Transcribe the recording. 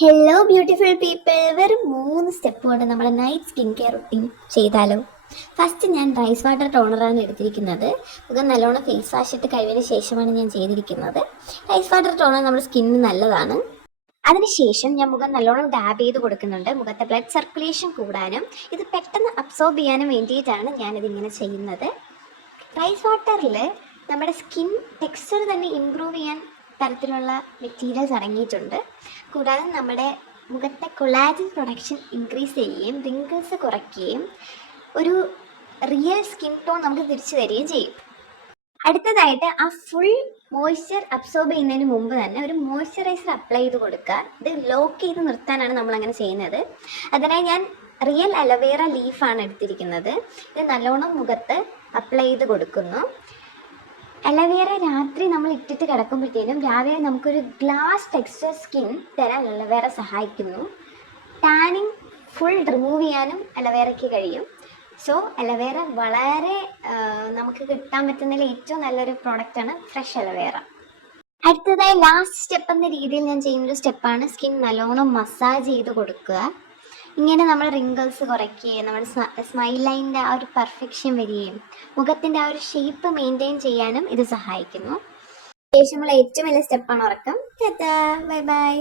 Hello beautiful people, വെറും 3 step കൊണ്ട് നമ്മുടെ നൈറ്റ് സ്കിൻ കെയർ റുട്ടീൻ ചെയ്താലോ. ഫസ്റ്റ് ഞാൻ റൈസ് വാട്ടർ ടോണറാണ് എടുത്തിരിക്കുന്നത്. മുഖം നല്ലോണം ഫേസ് വാഷ് ഇട്ട് കഴിവിന് ശേഷമാണ് ഞാൻ ചെയ്തിരിക്കുന്നത്. റൈസ് വാട്ടർ ടോണർ നമ്മുടെ സ്കിന്നിന് നല്ലതാണ്. അതിനുശേഷം ഞാൻ മുഖം നല്ലോണം ഡാബ് ചെയ്ത് കൊടുക്കുന്നുണ്ട്. മുഖത്തെ ബ്ലഡ് സർക്കുലേഷൻ കൂടാനും ഇത് പെട്ടെന്ന് അബ്സോർബ് ചെയ്യാനും വേണ്ടിയിട്ടാണ് ഞാനിതിങ്ങനെ ചെയ്യുന്നത്. റൈസ് വാട്ടറിൽ നമ്മുടെ സ്കിൻ ടെക്സ്ചർ തന്നെ ഇമ്പ്രൂവ് ചെയ്യാൻ തരത്തിലുള്ള മെറ്റീരിയൽസ് അടങ്ങിയിട്ടുണ്ട്. കൂടാതെ നമ്മുടെ മുഖത്തെ കൊളാജൻ പ്രൊഡക്ഷൻ ഇൻക്രീസ് ചെയ്യുകയും റിങ്കിൾസ് കുറയ്ക്കുകയും ഒരു റിയൽ സ്കിൻ ടോൺ നമുക്ക് തിരിച്ചു തരികയും ചെയ്യും. അടുത്തതായിട്ട് ആ ഫുൾ മോയ്സ്ചർ അബ്സോർബ് ചെയ്യുന്നതിന് മുമ്പ് തന്നെ ഒരു മോയ്സ്ചറൈസർ അപ്ലൈ ചെയ്ത് കൊടുക്കുക. ഇത് ലോക്ക് ചെയ്ത് നിർത്താനാണ് നമ്മൾ അങ്ങനെ ചെയ്യുന്നത്. അതിനായി ഞാൻ റിയൽ അലോവേറ ലീഫാണ് എടുത്തിരിക്കുന്നത്. ഇത് നല്ലോണം മുഖത്ത് അപ്ലൈ ചെയ്ത് കൊടുക്കുന്നു. അലോവേറ രാത്രി നമ്മൾ ഇട്ടിട്ട് കിടക്കുമ്പോഴത്തേനും രാവിലെ നമുക്കൊരു ഗ്ലാസ് ടെക്സ്ചർ സ്കിൻ തരാൻ അലോവേറ സഹായിക്കുന്നു. ടാനിങ് ഫുൾ റിമൂവ് ചെയ്യാനും അലോവേറയ്ക്ക് കഴിയും. സോ അലോവേറ വളരെ നമുക്ക് കിട്ടാൻ പറ്റുന്നതിൽ ഏറ്റവും നല്ലൊരു പ്രോഡക്റ്റാണ് ഫ്രഷ് അലോവേറ. അടുത്തതായി ലാസ്റ്റ് സ്റ്റെപ്പ് എന്ന രീതിയിൽ ഞാൻ ചെയ്യുന്നൊരു സ്റ്റെപ്പാണ് സ്കിൻ നല്ലോണം മസാജ് ചെയ്ത് കൊടുക്കുക. ഇങ്ങനെ നമ്മുടെ റിങ്കിൾസ് കുറയ്ക്കുകയും നമ്മുടെ സ്മൈൽ ലൈനിൻ്റെ ആ ഒരു പെർഫെക്ഷൻ വരികയും മുഖത്തിൻ്റെ ആ ഒരു ഷേപ്പ് മെയിൻറ്റെയിൻ ചെയ്യാനും ഇത് സഹായിക്കുന്നു. ശേഷമുള്ള ഏറ്റവും വലിയ സ്റ്റെപ്പാണ് ഉറക്കം. Bye bye.